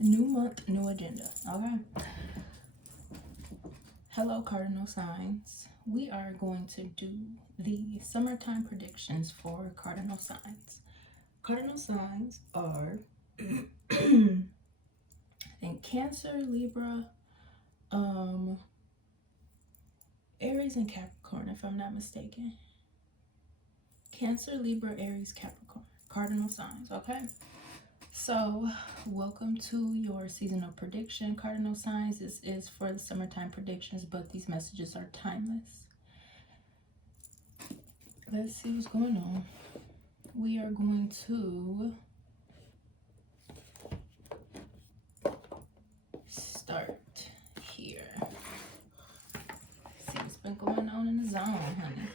New month, new agenda. Okay. Hello, cardinal signs. We are going to do the summertime predictions for cardinal signs. Cardinal signs are, I think, Cancer, Libra, Aries, and Capricorn, if I'm not mistaken. Cancer, Libra, Aries, Capricorn. Cardinal signs, okay? So, welcome to your seasonal prediction, cardinal signs. This is for the summertime predictions, but these messages are timeless. Let's see what's going on. We are going to start here. See what's been going on in the zone, honey.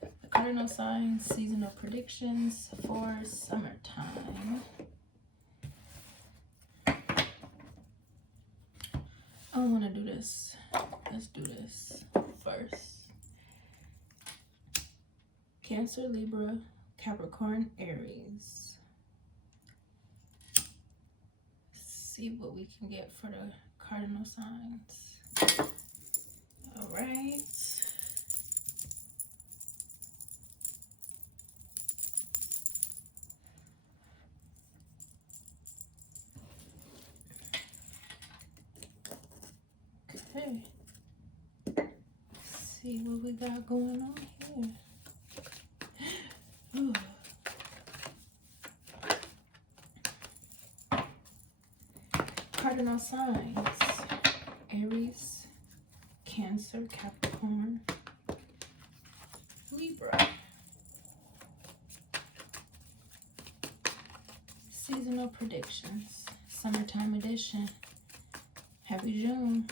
The cardinal signs seasonal predictions for summertime. I don't want to do this. Let's do this first. Cancer, Libra, Capricorn, Aries. See what we can get for the cardinal signs. All right. Okay. See what we got going on here. Ooh. Cardinal signs: Aries, Cancer, Capricorn, Libra. Seasonal predictions, summertime edition. Happy June.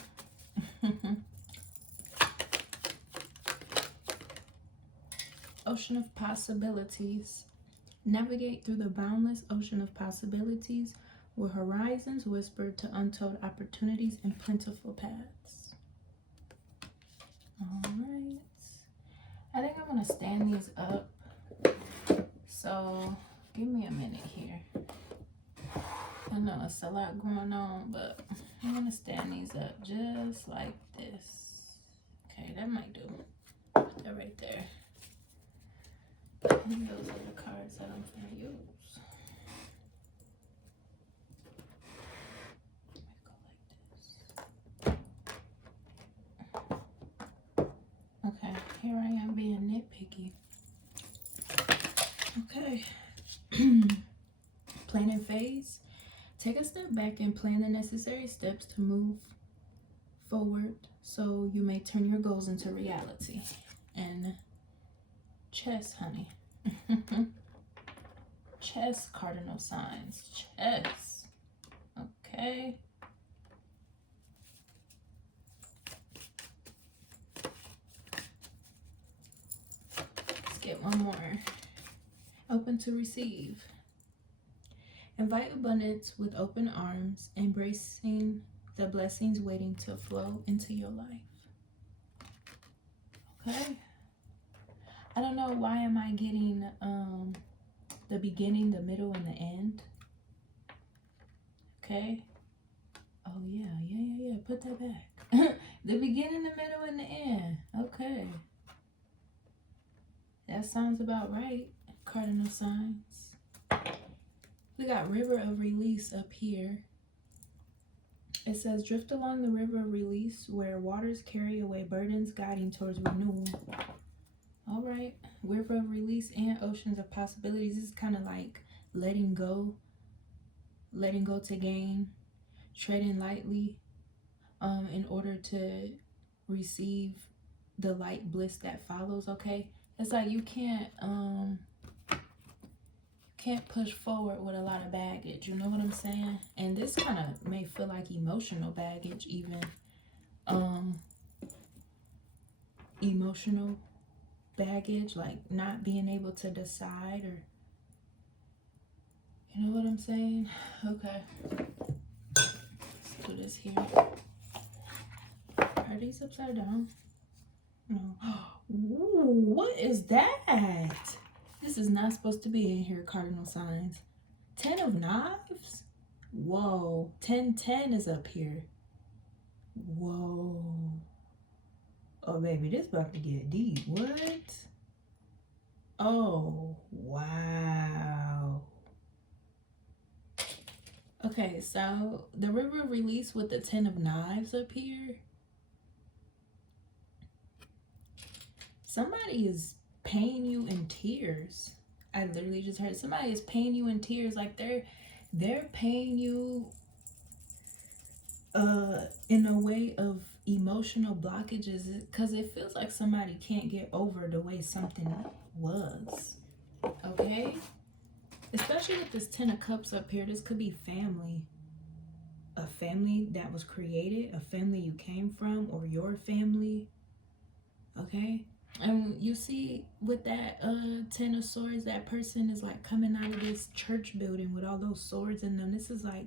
Ocean of possibilities. Navigate through the boundless ocean of possibilities where horizons whisper to untold opportunities and plentiful paths. All right. I think I'm going to stand these up. So give me a minute here. I know it's a lot going on, but I'm going to stand these up just like this. Okay, that might do. Put that right there. And those are the cards that I'm going to use. Okay, here I am being nitpicky. Okay. Planning phase. Take a step back and plan the necessary steps to move forward so you may turn your goals into reality. And chess, honey. Chess, cardinal signs. Chess. Okay. Let's get one more. Open to receive. Invite abundance with open arms, embracing the blessings waiting to flow into your life. Okay. I don't know why am I getting the beginning, the middle, and the end. Okay. Oh yeah. Put that back. The beginning, the middle, and the end. Okay. That sounds about right, cardinal signs. We got river of release up here. It says, drift along the river of release where waters carry away burdens, guiding towards renewal. All right, river of release and oceans of possibilities. This is kind of like letting go to gain, treading lightly in order to receive the light bliss that follows. Okay, it's like you can't push forward with a lot of baggage, you know what I'm saying? And this kind of may feel like emotional baggage, even emotional baggage, like not being able to decide, or you know what I'm saying? Okay, let's do this here. Are these upside down? No. Ooh, what is that? This is not supposed to be in here, cardinal signs. 10 of Knives? Whoa. 1010 is up here. Whoa. Oh, baby, this about to get deep. What? Oh, wow. Okay, so the river release with the 10 of knives up here. Somebody is paying you in tears. I literally just heard somebody is paying you in tears. Like they're paying you in a way of emotional blockages, because it feels like somebody can't get over the way something was. Okay, especially with this 10 of cups up here. This could be family, a family that was created, a family you came from, or your family. Okay, and you see with that 10 of swords, that person is like coming out of this church building with all those swords in them. This is like,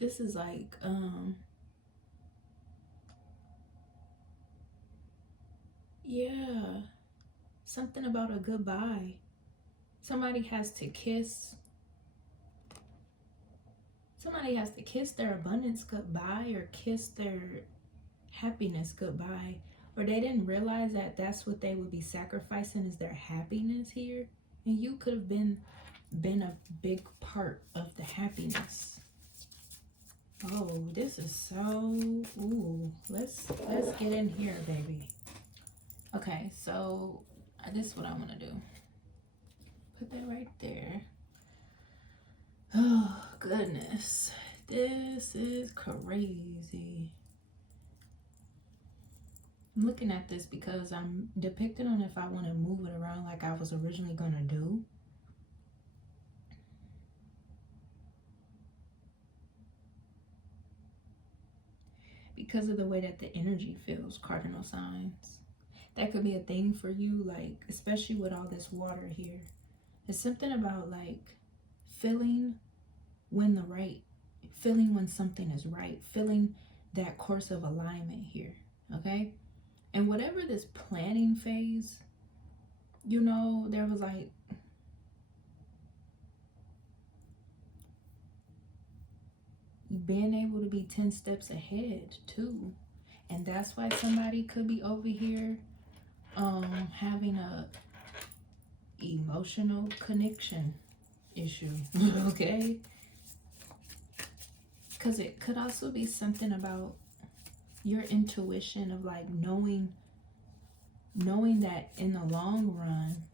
this is like yeah, something about a goodbye. Somebody has to kiss their abundance goodbye, or kiss their happiness goodbye, or they didn't realize that that's what they would be sacrificing, is their happiness here, and you could have been a big part of the happiness. Oh, this is so, ooh, let's get in here, baby. Okay, so this is what I'm gonna do. Put that right there. Oh goodness, this is crazy. I'm looking at this because I'm depicted on if I want to move it around like I was originally gonna do. Because of the way that the energy feels, cardinal signs. That could be a thing for you, like, especially with all this water here. It's something about like feeling when something is right, feeling that course of alignment here, okay? And whatever this planning phase, you know, there was like, being able to be 10 steps ahead too. And that's why somebody could be over here having a emotional connection issue. Okay, because it could also be something about your intuition of like knowing that in the long run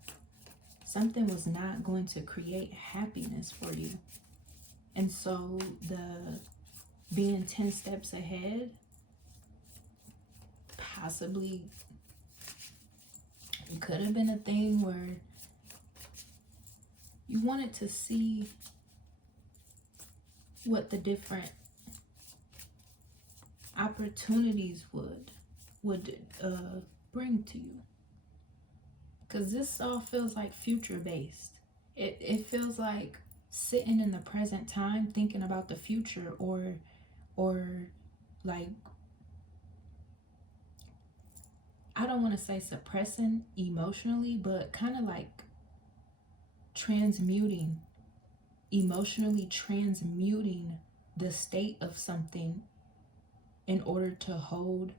something was not going to create happiness for you. And so the being 10 steps ahead possibly could have been a thing where you wanted to see what the different opportunities would bring to you. Because this all feels like future based. It feels like sitting in the present time thinking about the future, or like, I don't want to say suppressing emotionally, but kind of like emotionally transmuting the state of something in order to hold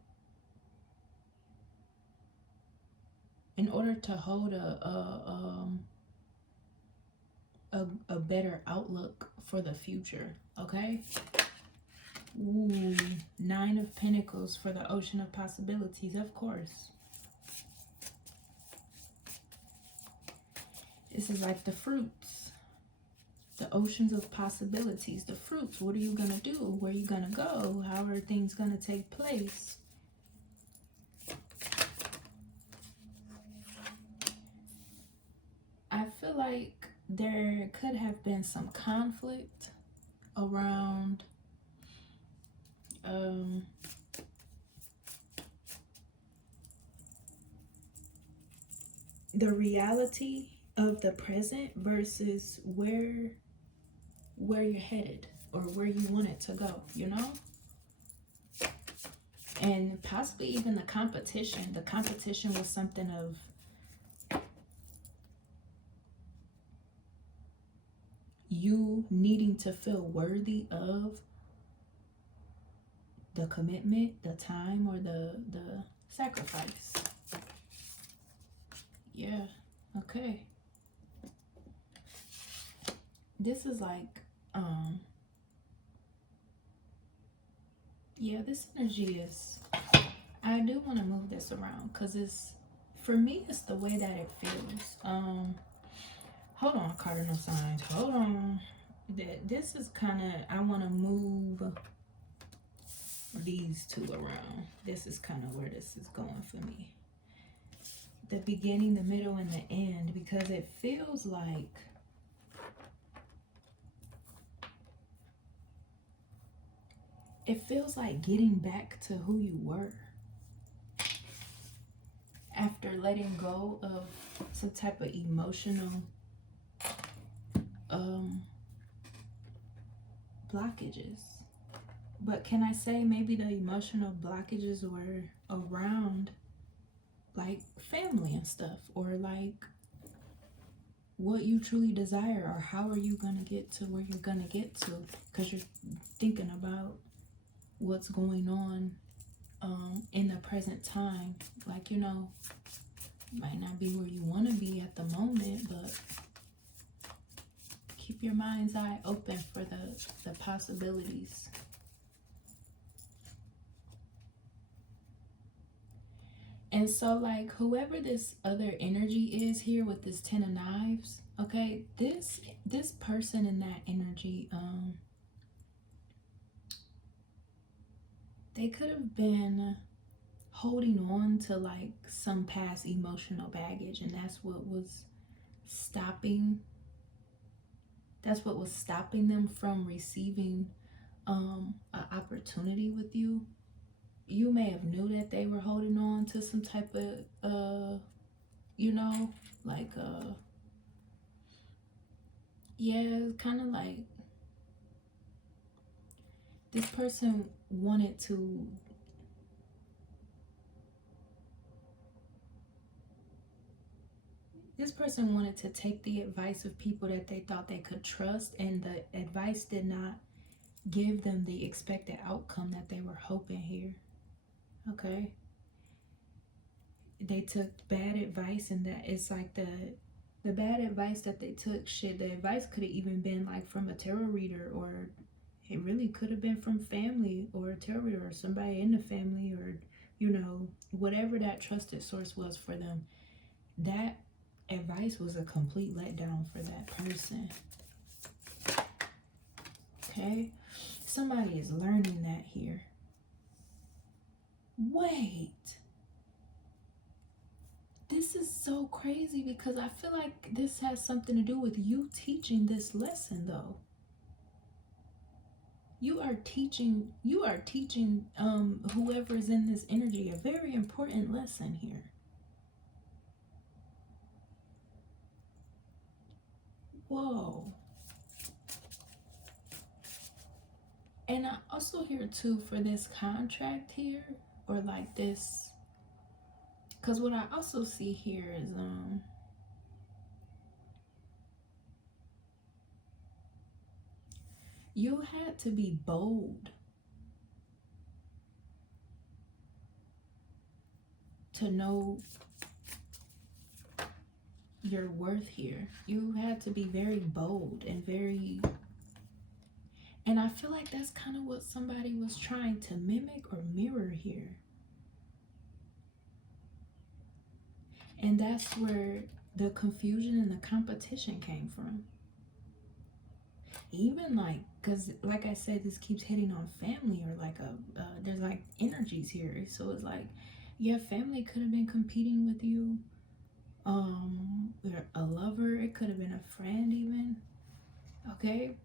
a better outlook for the future. Okay. Ooh, 9 of Pentacles for the ocean of possibilities, of course. This is like the fruits, the oceans of possibilities, the fruits. What are you gonna do? Where are you gonna go? How are things gonna take place? I feel like there could have been some conflict around the reality of the present versus where you're headed or where you want it to go, you know? And possibly even the competition. The competition was something of you needing to feel worthy of the commitment, the time, or the sacrifice. Yeah, okay. This is like, yeah, this energy is, I do want to move this around because it's, for me, it's the way that it feels. Hold on, cardinal signs, hold on. This is kind of, I want to move these two around. This is kind of where this is going for me. The beginning, the middle, and the end, because it feels like getting back to who you were after letting go of some type of emotional blockages. But can I say maybe the emotional blockages were around like family and stuff, or like what you truly desire, or how are you gonna get to where you're gonna get to, because you're thinking about what's going on in the present time. Like, you know, might not be where you want to be at the moment, but keep your mind's eye open for the possibilities. And so, like, whoever this other energy is here with this Ten of Knives, okay, this person in that energy, they could have been holding on to like some past emotional baggage, and that's what was stopping them from receiving an opportunity with you. You may have knew that they were holding on to some type of you know, like yeah, kind of like this person wanted to take the advice of people that they thought they could trust, and the advice did not give them the expected outcome that they were hoping here. Okay, they took bad advice, and that it's like the bad advice that they took, shit, the advice could have even been like from a tarot reader, or it really could have been from family or a tarot reader, or somebody in the family, or, you know, whatever that trusted source was for them. That advice was a complete letdown for that person. Okay, somebody is learning that here. Wait, this is so crazy, because I feel like this has something to do with you teaching this lesson, though. You are teaching whoever's in this energy a very important lesson here. Whoa. And I also hear too, for this contract here, or like this, because what I also see here is you had to be bold to know your worth here. You had to be very bold and very, and I feel like that's kind of what somebody was trying to mimic or mirror here. And that's where the confusion and the competition came from. Even like, because like I said, this keeps hitting on family, or like there's like energies here. So it's like, yeah, family could have been competing with you. A lover, it could have been a friend even. Okay,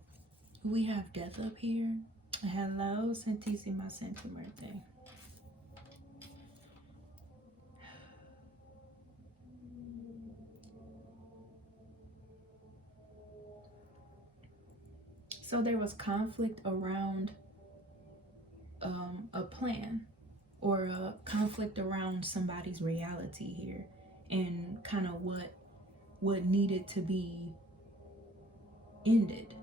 we have death up here. Hello, Santissima Santa Muerte. So there was conflict around a plan. or a conflict around somebody's reality here, and kind of what needed to be ended.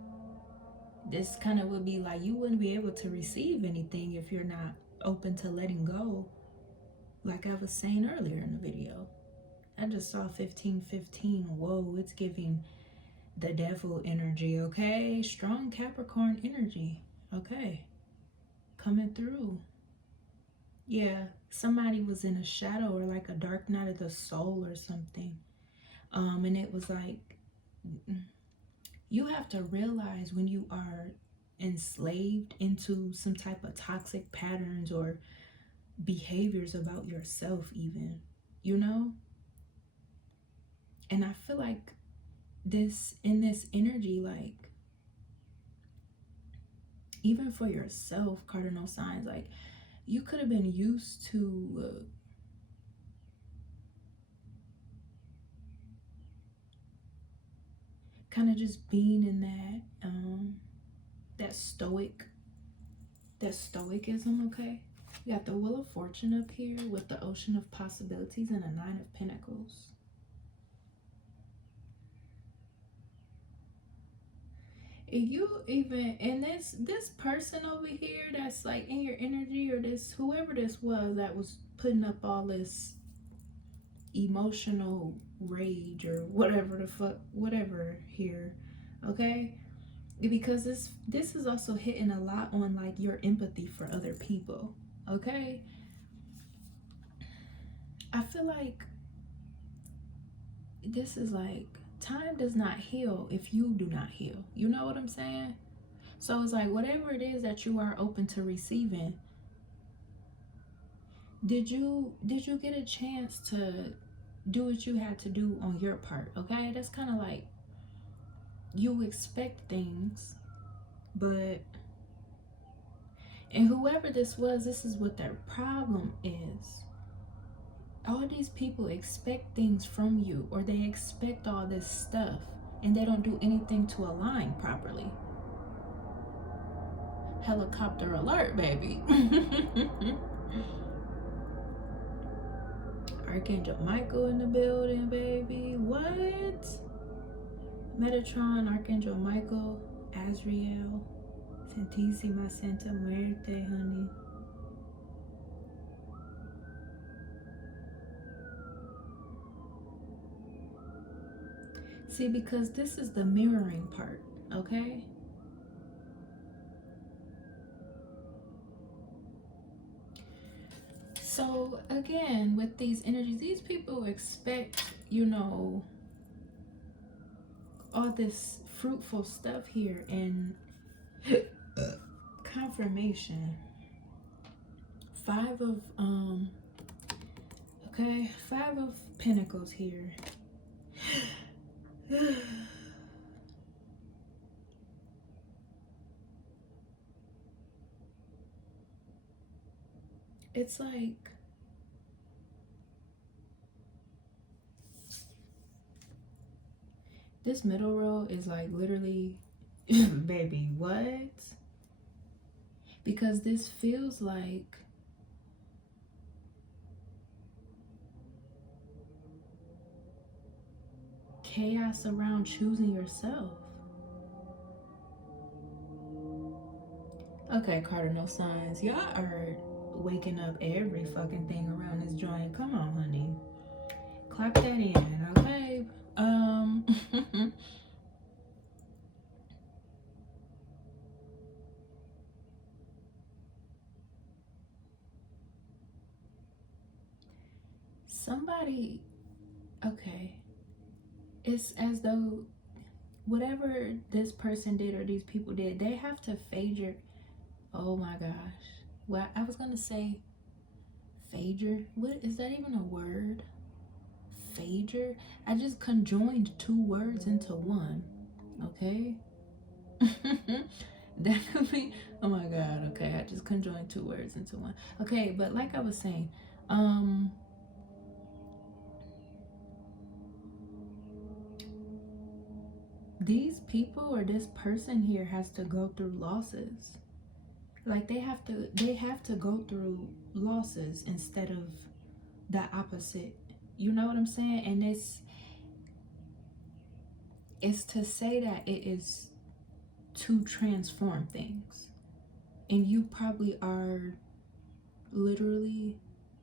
This kind of would be like, you wouldn't be able to receive anything if you're not open to letting go, like I was saying earlier in the video. I just saw 1515. Whoa, it's giving the devil energy, okay? Strong Capricorn energy, okay? Coming through. Yeah, somebody was in a shadow, or like a dark night of the soul or something. And it was like, you have to realize when you are enslaved into some type of toxic patterns or behaviors about yourself even, you know? And I feel like this energy, like, even for yourself, cardinal signs, like, you could have been used to kind of just being in that stoicism, okay? You got the Wheel of Fortune up here with the Ocean of Possibilities and a Nine of Pentacles. You even, and this person over here that's like in your energy, or this whoever this was that was putting up all this emotional rage or whatever the fuck, whatever here, okay? Because this is also hitting a lot on like your empathy for other people, okay? I feel like this is like, time does not heal if you do not heal. You know what I'm saying? So it's like, whatever it is that you are open to receiving, did you get a chance to do what you had to do on your part? Okay, that's kind of like, you expect things, but, and whoever this was, this is what their problem is. All these people expect things from you, or they expect all this stuff, and they don't do anything to align properly. Helicopter alert, baby. Archangel Michael in the building, baby. What? Metatron, Archangel Michael, Azrael, Santísima Santa Muerte, honey. See, because this is the mirroring part, okay? So again, with these energies, these people expect, you know, all this fruitful stuff here, and confirmation. Five of Pentacles here. It's like, this middle row is like literally, baby, what? Because this feels like chaos around choosing yourself. Okay, cardinal signs, y'all are waking up every fucking thing around this joint. Come on, honey. Clap that in, okay? Somebody, okay. It's as though whatever this person did or these people did, they have to fade your, oh my gosh. Well, I was gonna say Phager. What is that even a word? Phager? I just conjoined two words into one. Okay. That could be, oh my god, okay. I just conjoined two words into one. Okay, but like I was saying, these people or this person here has to go through losses. Like they have to go through losses instead of the opposite. You know what I'm saying? And it's to say that it is to transform things. And you probably are literally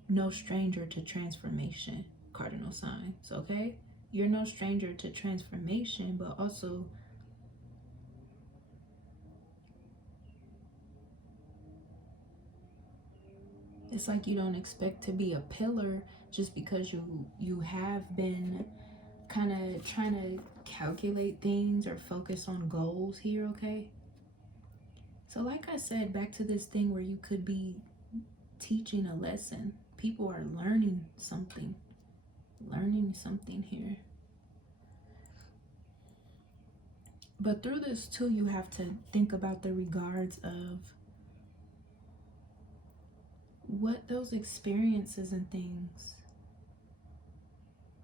no stranger to transformation, cardinal signs, okay? You're no stranger to transformation, but also it's like you don't expect to be a pillar just because you have been kind of trying to calculate things or focus on goals here, okay? So like I said, back to this thing where you could be teaching a lesson. People are learning something here. But through this too, you have to think about the regards of what those experiences and things,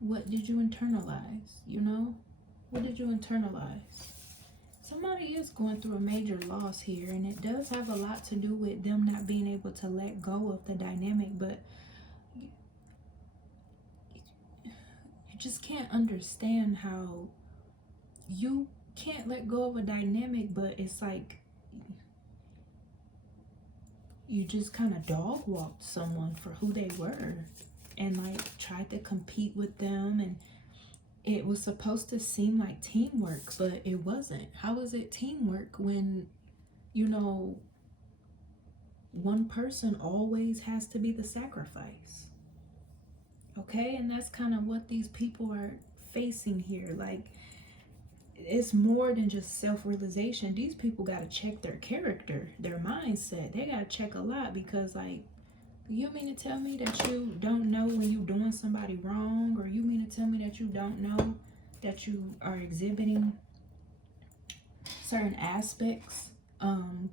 what did you internalize, you know? What did you internalize? Somebody is going through a major loss here, and it does have a lot to do with them not being able to let go of the dynamic, but you just can't understand how you can't let go of a dynamic, but it's like you just kind of dog walked someone for who they were and like tried to compete with them, and it was supposed to seem like teamwork, but it wasn't. How is it teamwork when, you know, one person always has to be the sacrifice? Okay, and that's kind of what these people are facing here. Like, it's more than just self-realization. These people got to check their character, their mindset. They got to check a lot, because like, you mean to tell me that you don't know when you're doing somebody wrong? Or you mean to tell me that you don't know that you are exhibiting certain aspects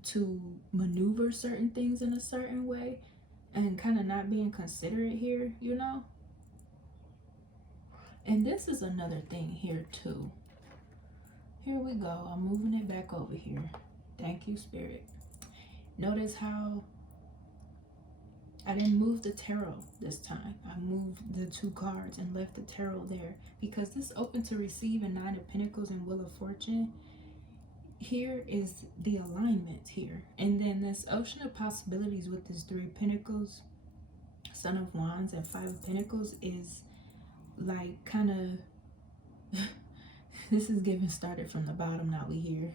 to maneuver certain things in a certain way and kind of not being considerate here, you know? And this is another thing here too. Here we go. I'm moving it back over here. Thank you, Spirit. Notice how I didn't move the tarot this time. I moved the 2 cards and left the tarot there, because this open to receive and 9 of Pentacles and Wheel of Fortune. Here is the alignment here. And then this ocean of possibilities with this 3 of Pentacles, Son of Wands, and 5 of Pentacles is like kind of this is getting started from the bottom, now we here.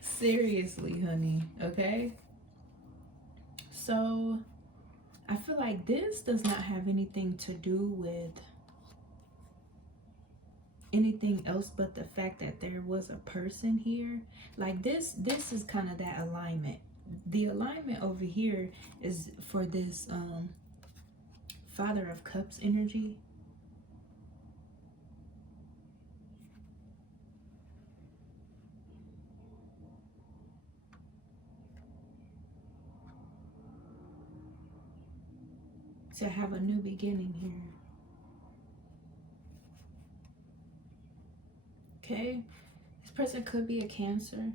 Seriously, honey, okay? So I feel like this does not have anything to do with anything else but the fact that there was a person here. Like this is kind of that alignment. The alignment over here is for this Father of Cups energy. To have a new beginning here. Okay, this person could be a Cancer,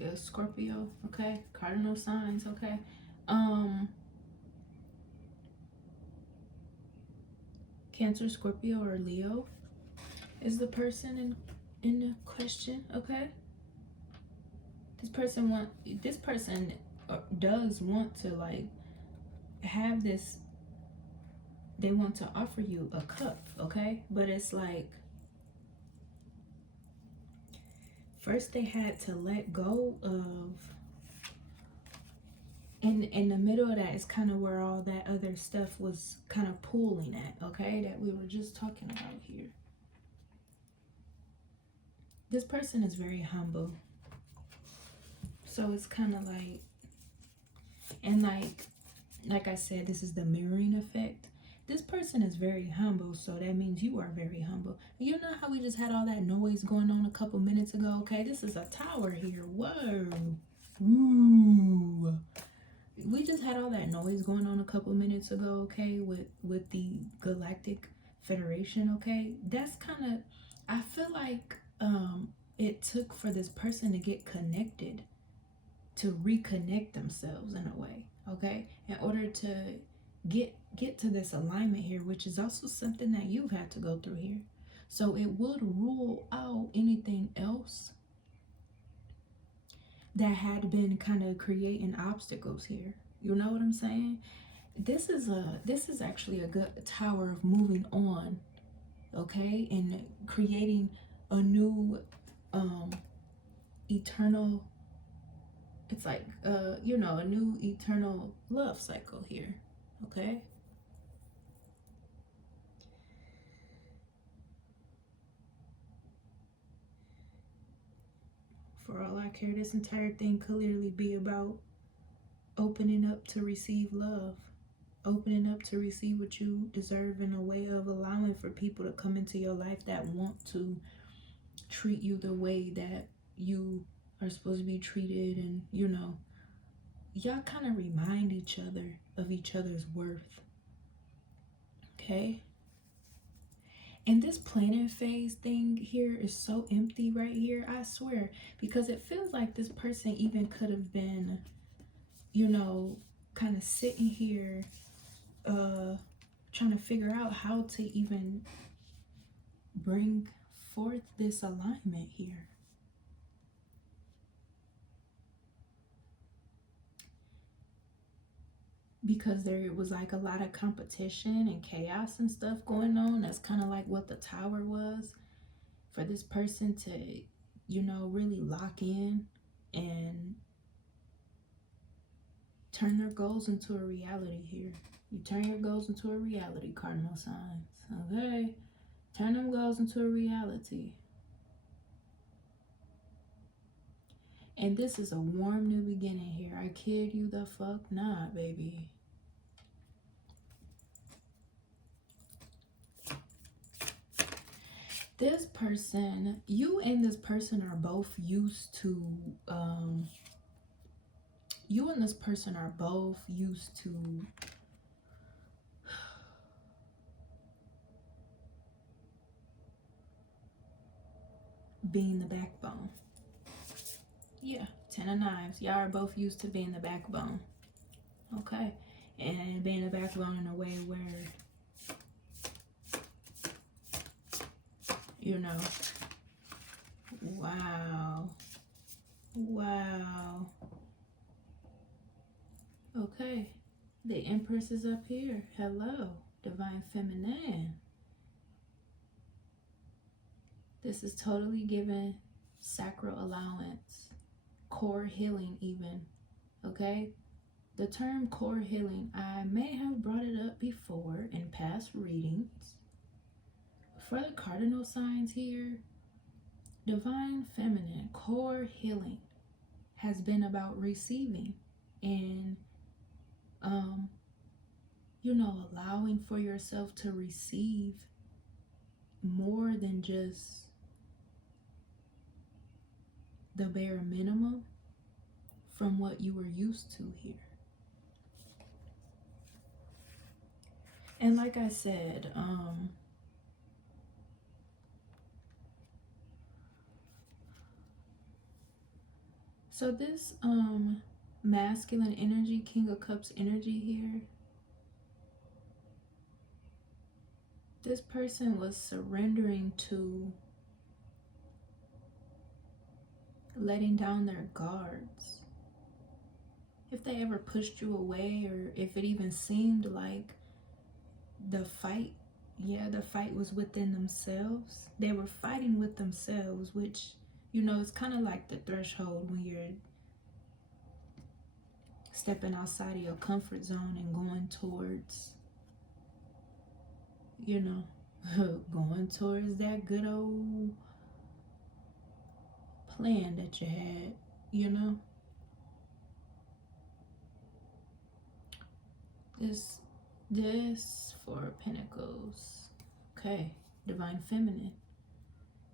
a Scorpio, okay, cardinal signs, okay. Cancer, Scorpio, or Leo is the person in the question, okay. This person does want to like have this. They want to offer you a cup, okay? But it's like, first they had to let go of, and in the middle of that is kind of where all that other stuff was kind of pulling at, okay? That we were just talking about here. This person is very humble. So it's kind of like, and like I said, this is the mirroring effect. This person is very humble, so that means you are very humble. You know how we just had all that noise going on a couple minutes ago? Okay, this is a tower here. Whoa. Ooh. We just had all that noise going on a couple minutes ago, okay, with the Galactic Federation, okay? That's kind of, I feel like it took for this person to get connected, to reconnect themselves in a way. okay? In order to get to this alignment here, which is also something that you've had to go through here. So it would rule out anything else that had been kind of creating obstacles here. You know what I'm saying? This is actually a good tower of moving on, okay? And creating a new eternal, it's like you know, a new eternal love cycle here, okay? For all I care, this entire thing could literally be about opening up to receive love, opening up to receive what you deserve, in a way of allowing for people to come into your life that want to treat you the way that you are supposed to be treated. And you know, y'all kind of remind each other of each other's worth, okay? And this planet phase thing here is so empty right here, I swear, because it feels like this person even could have been, you know, kind of sitting here trying to figure out how to even bring forth this alignment here. Because there was like a lot of competition and chaos and stuff going on. That's kind of like what the tower was, for this person to, you know, really lock in and turn their goals into a reality here. You turn your goals into a reality, cardinal signs, okay? Turn them goals into a reality. And this is a warm new beginning here. I kid you the fuck not, baby. This person, you and this person are both used to, you and this person are both used to being the backbone. Yeah, 10 of Knives. Y'all are both used to being the backbone. Okay. And being the backbone in a way where, you know, wow. Wow. Okay. The Empress is up here. Hello, Divine Feminine. This is totally given sacral allowance, core healing even, okay? The term core healing, I may have brought it up before in past readings. For the cardinal signs here, Divine Feminine, core healing has been about receiving and, you know, allowing for yourself to receive more than just the bare minimum from what you were used to here. And like I said, so this masculine energy, King of Cups energy here, this person was surrendering to letting down their guards. If they ever pushed you away, or if it even seemed like the fight, yeah, the fight was within themselves. They were fighting with themselves, which, you know, it's kind of like the threshold when you're stepping outside of your comfort zone and going towards, you know, going towards that good old plan that you had, you know. This Four of Pentacles. Okay, Divine Feminine.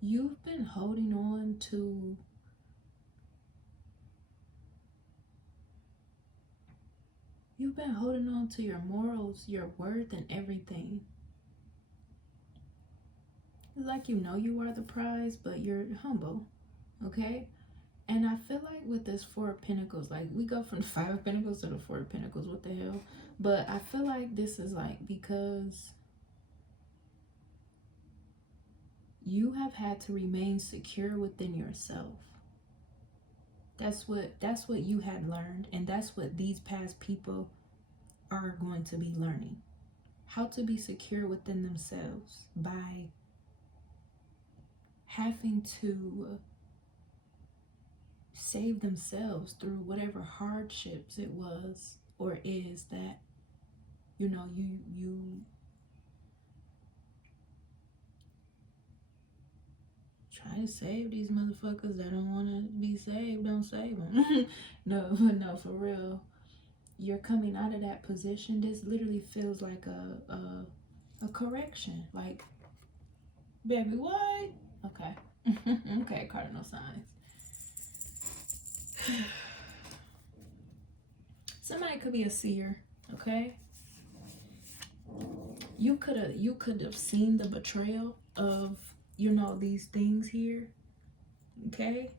You've been holding on to your morals, your worth, and everything. Like, you know you are the prize, but you're humble, okay? And I feel like with this Four of Pentacles, like we go from the Five of Pentacles to the Four of Pentacles, what the hell? But I feel like this is like because you have had to remain secure within yourself. That's what you had learned, and that's what these past people are going to be learning. How to be secure within themselves by having to save themselves through whatever hardships it was or is that, you know, you try to save these motherfuckers that don't want to be saved. Don't save them. No, for real. You're coming out of that position. This literally feels like a correction. Like, baby, what? Okay. Okay, cardinal signs. Somebody could be a seer, okay? You could have seen the betrayal of, you know, these things here, okay?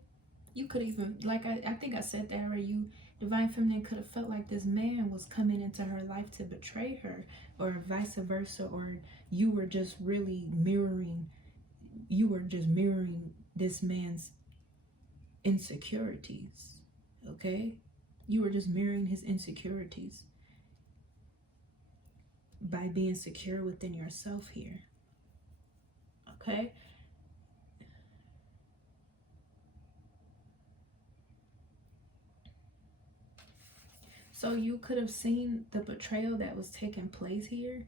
You could even, like I think I said that, or you, Divine Feminine, could have felt like this man was coming into her life to betray her, or vice versa, or you were just really mirroring this man's insecurities, okay? You were just mirroring his insecurities by being secure within yourself here, okay? So you could have seen the betrayal that was taking place here.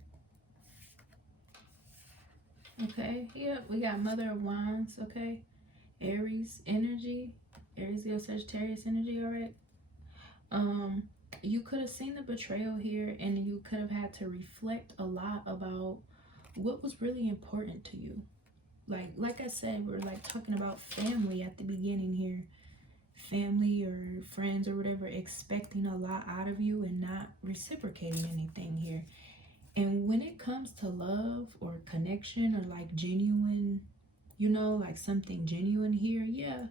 Okay, yeah, we got Mother of Wands, okay? Aries energy, Aries, Leo, Sagittarius energy, all right? You could have seen the betrayal here, and you could have had to reflect a lot about what was really important to you. Like I said, we're like talking about family at the beginning here. Family or friends or whatever, expecting a lot out of you and not reciprocating anything here. And when it comes to love or connection or like genuine, you know, like something genuine here, yeah,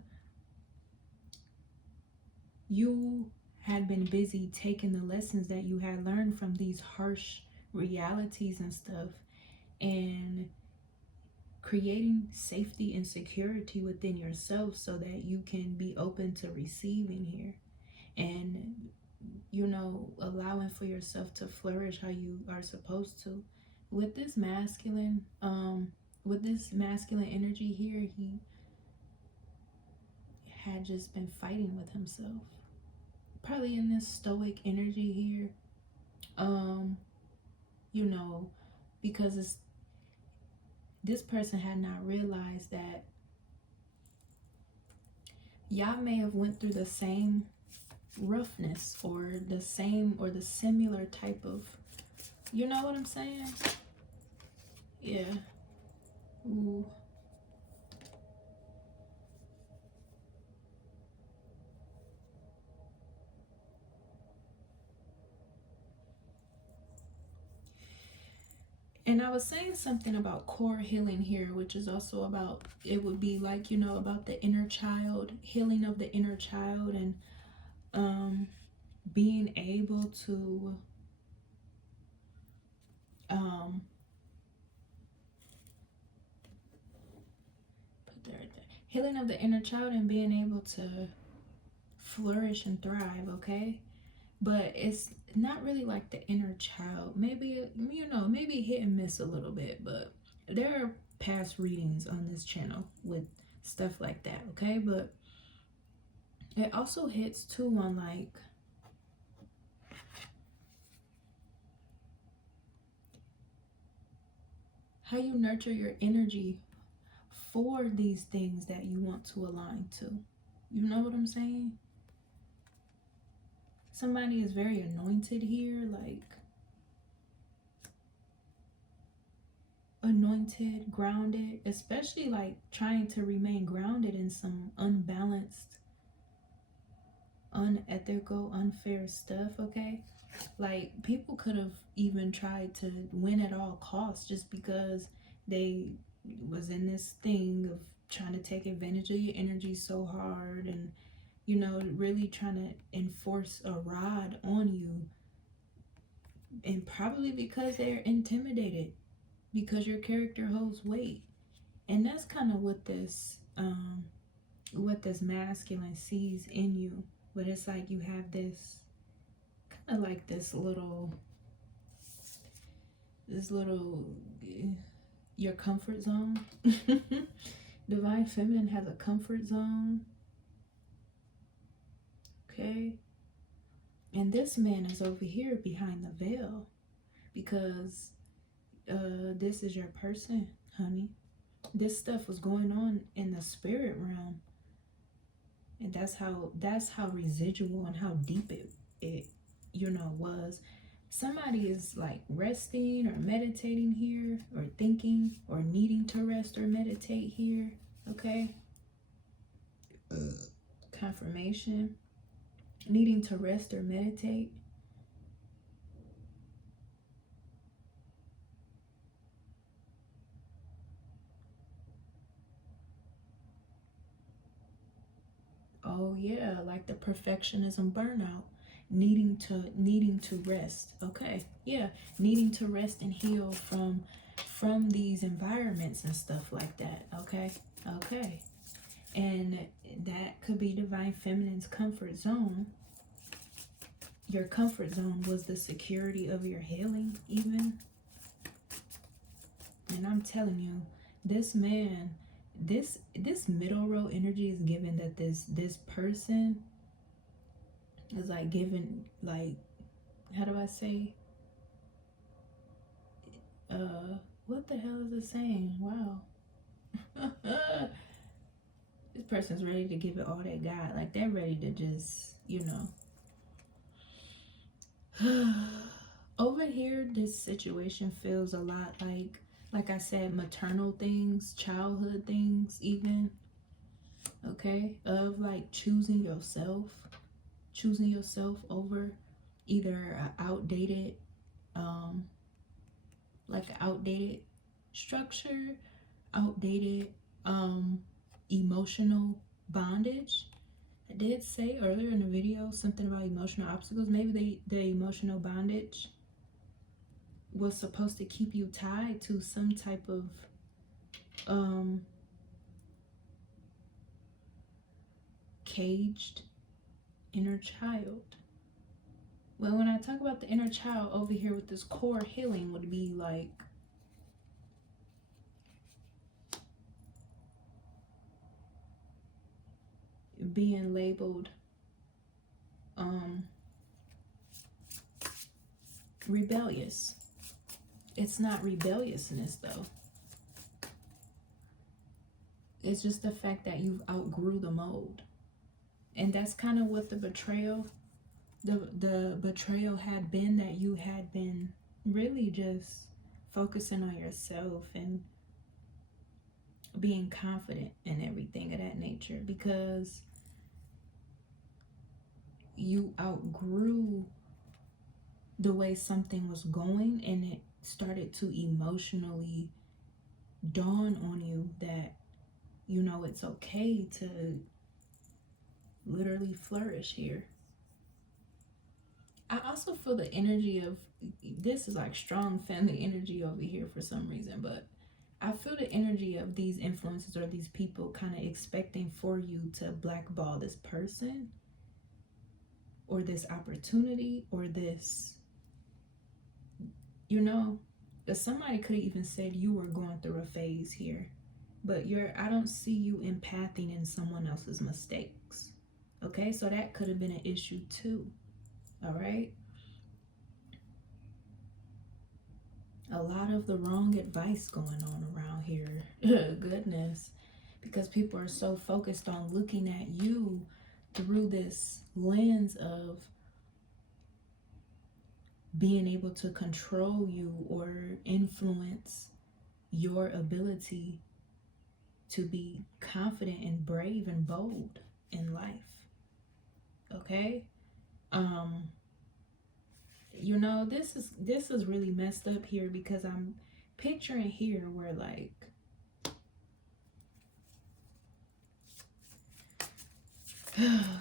you had been busy taking the lessons that you had learned from these harsh realities and stuff, and creating safety and security within yourself so that you can be open to receiving here, and, you know, allowing for yourself to flourish how you are supposed to. With this masculine energy here, he had just been fighting with himself, probably in this stoic energy here, you know, because this person had not realized that y'all may have went through the same roughness or the similar type of, you know what I'm saying? Yeah. Ooh. And I was saying something about core healing here, which is also about, it would be like, you know, about the inner child, healing of the inner child, and being able to put that right there. Healing of the inner child and being able to flourish and thrive, okay? But it's not really like the inner child. Maybe, you know, maybe hit and miss a little bit, but there are past readings on this channel with stuff like that, okay? But it also hits too on like how you nurture your energy for these things that you want to align to. You know what I'm saying? Somebody is very anointed here, like anointed, grounded, especially like trying to remain grounded in some unbalanced, unethical, unfair stuff, okay? Like people could have even tried to win at all costs just because they was in this thing of trying to take advantage of your energy so hard, and you know, really trying to enforce a rod on you. And probably because they're intimidated, because your character holds weight. And that's kind of what this masculine sees in you. But it's like you have this kind of like this little your comfort zone. Divine Feminine has a comfort zone. Okay. And this man is over here behind the veil, because this is your person, honey. This stuff was going on in the spirit realm. And that's how residual and how deep it you know was. Somebody is like resting or meditating here, or thinking or needing to rest or meditate here. Okay. Confirmation. Needing to rest or meditate. Oh yeah, like the perfectionism burnout. Needing to rest. Okay, yeah, needing to rest and heal from these environments and stuff like that. Okay. And that could be Divine Feminine's comfort zone. Your comfort zone was the security of your healing, even. And I'm telling you, this man, this middle row energy is given that this person is like given, like, how do I say? What the hell is it saying? Wow. This person's ready to give it all they got. Like, they're ready to just, you know. Over here, this situation feels a lot like I said, maternal things, childhood things even. Okay? Of like choosing yourself over either outdated, like an outdated structure, outdated emotional bondage. I did say earlier in the video something about emotional obstacles. Maybe the emotional bondage was supposed to keep you tied to some type of caged inner child. Well, when I talk about the inner child over here with this core healing, would be like being labeled rebellious. It's not rebelliousness though. It's just the fact that you've outgrew the mold. And that's kind of what the betrayal had been, that you had been really just focusing on yourself and being confident and everything of that nature, because you outgrew the way something was going, and it started to emotionally dawn on you that, you know, it's okay to literally flourish here. I also feel the energy of, this is like strong family energy over here for some reason, but I feel the energy of these influences or these people kind of expecting for you to blackball this person or this opportunity or this, you know, that somebody could have even said you were going through a phase here, but I don't see you empathing in someone else's mistakes. Okay, so that could have been an issue too. All right. A lot of the wrong advice going on around here. Goodness. Because people are so focused on looking at you through this lens of being able to control you or influence your ability to be confident and brave and bold in life. Okay? You know, this is really messed up here, because I'm picturing here where like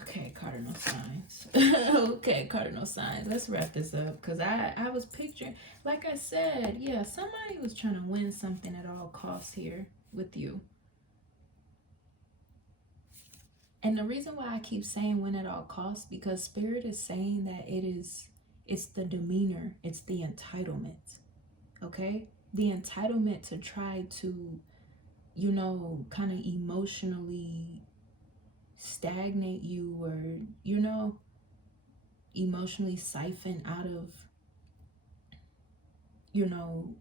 Okay, cardinal signs. Okay, cardinal signs. Let's wrap this up, because I was picturing, like I said, yeah, somebody was trying to win something at all costs here with you. And the reason why I keep saying win at all costs, because Spirit is saying that it's the demeanor, it's the entitlement, okay? The entitlement to try to, you know, kind of emotionally stagnate you, or, you know, emotionally siphon out of, you know,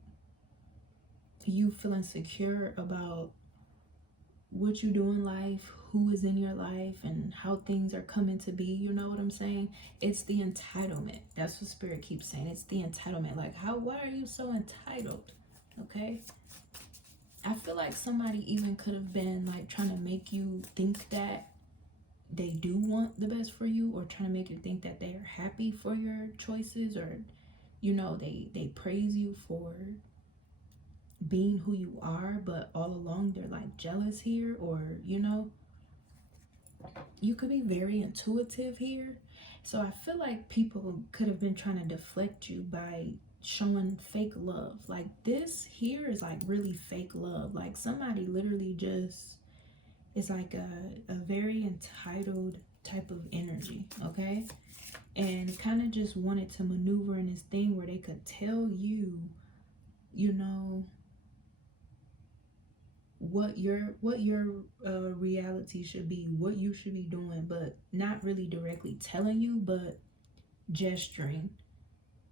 you feeling secure about what you do in life, who is in your life, and how things are coming to be. You know what I'm saying? It's the entitlement. That's what Spirit keeps saying. It's the entitlement. Like, why are you so entitled? Okay? I feel like somebody even could have been like trying to make you think that they do want the best for you, or trying to make you think that they are happy for your choices, or, you know, they praise you for being who you are, but all along they're like jealous here, or, you know, you could be very intuitive here. So I feel like people could have been trying to deflect you by showing fake love. Like, this here is like really fake love. Like, somebody literally just is like a very entitled type of energy, okay? And kind of just wanted to maneuver in this thing where they could tell you, you know, what your reality should be, what you should be doing, but not really directly telling you, but gesturing,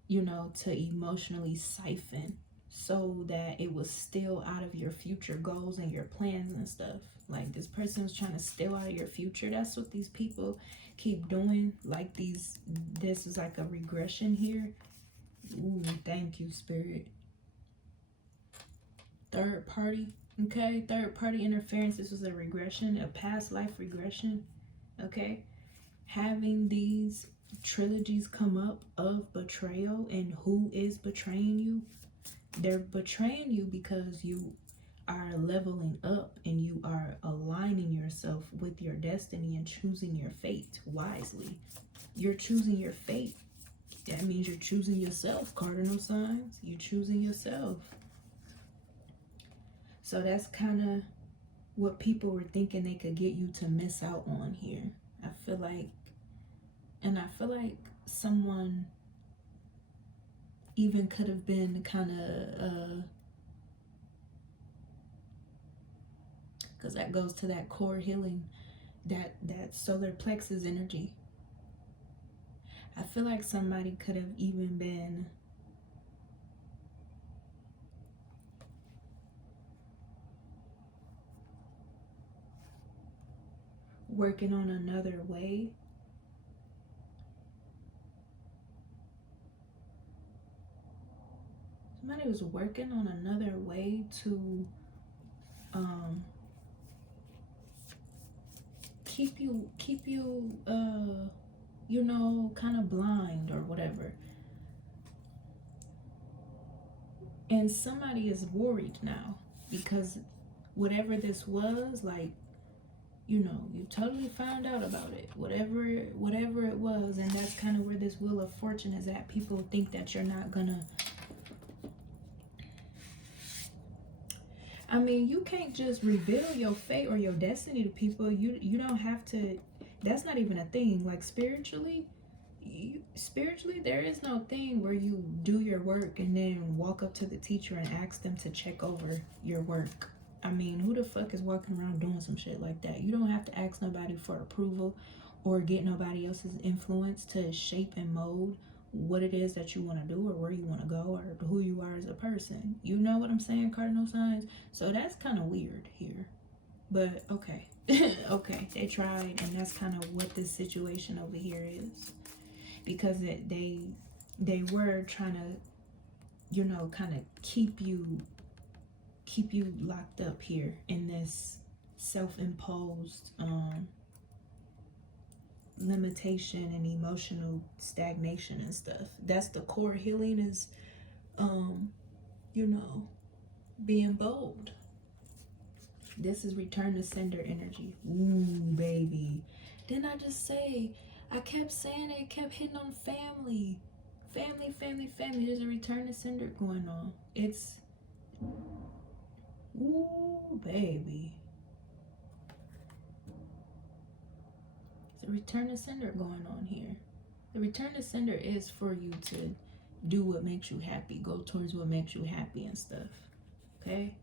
you know, to emotionally siphon, so that it was still out of your future goals and your plans and stuff. Like, this person was trying to steal out of your future. That's what these people keep doing. Like, this is like a regression here. Ooh, thank you, Spirit. Third party. Okay, third party interference. This was a regression, a past life regression. Okay, having these trilogies come up of betrayal and who is betraying you. They're betraying you because you are leveling up and you are aligning yourself with your destiny and choosing your fate wisely. You're choosing your fate. That means you're choosing yourself, cardinal signs. You're choosing yourself. So that's kind of what people were thinking they could get you to miss out on here. I feel like someone even could have been kind of, because that goes to that core healing, that solar plexus energy. I feel like somebody could have even been working on another way. Somebody was working on another way to keep you you know, kind of blind or whatever. And somebody is worried now because whatever this was, like, you know, you totally found out about it, whatever it was. And that's kind of where this Wheel of Fortune is at. People think that you're not gonna, I mean, you can't just reveal your fate or your destiny to people. You don't have to. That's not even a thing. Like, spiritually, there is no thing where you do your work and then walk up to the teacher and ask them to check over your work. I mean, who the fuck is walking around doing some shit like that? You don't have to ask nobody for approval or get nobody else's influence to shape and mold what it is that you want to do or where you want to go or who you are as a person. You know what I'm saying, cardinal signs? So that's kind of weird here. But okay. Okay, they tried, and that's kind of what this situation over here is. Because they were trying to, you know, kind of keep you locked up here in this self-imposed limitation and emotional stagnation and stuff. That's the core healing, is you know, being bold. This is return to sender energy. Ooh, baby, Didn't I just say? I kept saying it, kept hitting on family. Family, family, family. There's a return to sender going on. It's, ooh, baby. There's a return to sender going on here. The return to sender is for you to do what makes you happy. Go towards what makes you happy and stuff. Okay?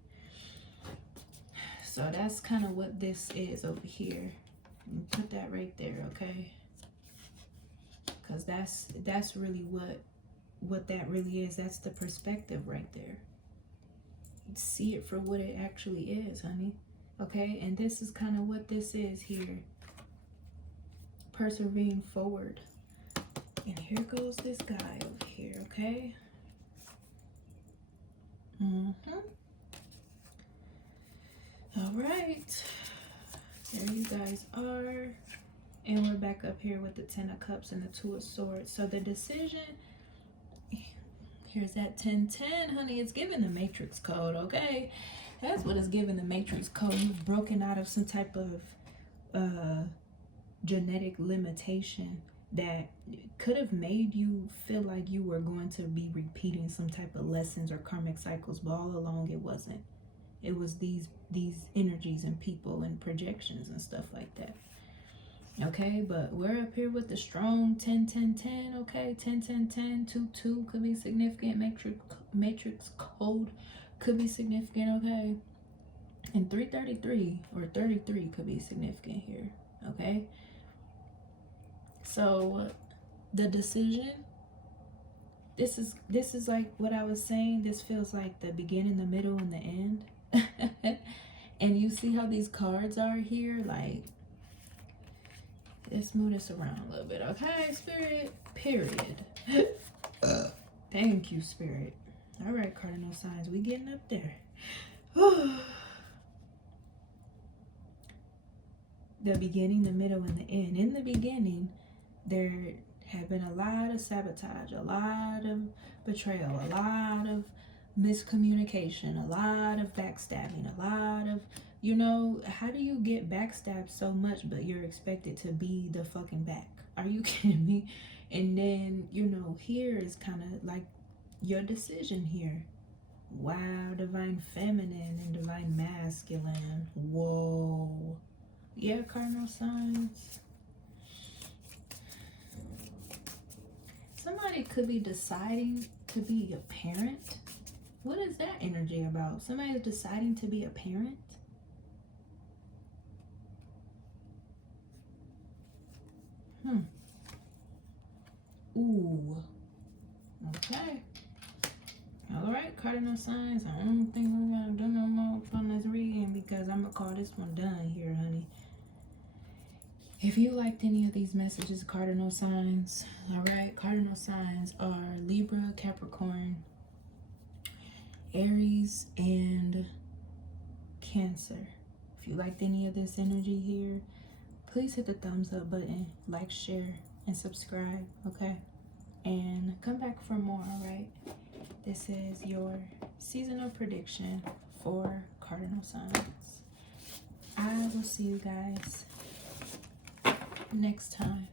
So that's kind of what this is over here. Put that right there, okay? Because that's really what that really is. That's the perspective right there. See it for what it actually is, honey. Okay? And this is kind of what this is here. Persevering forward. And here goes this guy over here, okay? All right. There you guys are. And we're back up here with the 10 of Cups and the 2 of Swords. So the decision, here's that 10-10, honey. It's giving the Matrix code, okay? That's what it's giving the Matrix code. You've broken out of some type of genetic limitation that could have made you feel like you were going to be repeating some type of lessons or karmic cycles, but all along it wasn't. It was these energies and people and projections and stuff like that. Okay, but we're up here with the strong 10-10-10, okay? 10-10-10, 2-2 could be significant. Matrix code could be significant, okay? And 333 or 33 could be significant here, okay? So the decision, this is like what I was saying. This feels like the beginning, the middle, and the end. And you see how these cards are here? Like, let's move this around a little bit, okay, Spirit? Period. Thank you, Spirit. All right, cardinal signs, we getting up there. The beginning, the middle, and the end. In the beginning, there have been a lot of sabotage, a lot of betrayal, a lot of miscommunication, a lot of backstabbing, a lot of, you know, how do you get backstabbed so much but you're expected to be the fucking back? Are you kidding me? And then, you know, here is kind of like your decision here. Wow, divine feminine and divine masculine. Whoa. Yeah, cardinal signs. Somebody could be deciding to be a parent. What is that energy about? Somebody's deciding to be a parent? Ooh. Okay. All right, cardinal signs. I don't think we're gonna do no more on this reading because I'm gonna call this one done here, honey. If you liked any of these messages, cardinal signs, all right, cardinal signs are Libra, Capricorn, Aries, and Cancer. If you liked any of this energy here, please hit the thumbs up button, like, share, and subscribe, okay? And come back for more, all right? This is your seasonal prediction for cardinal signs. I will see you guys next time.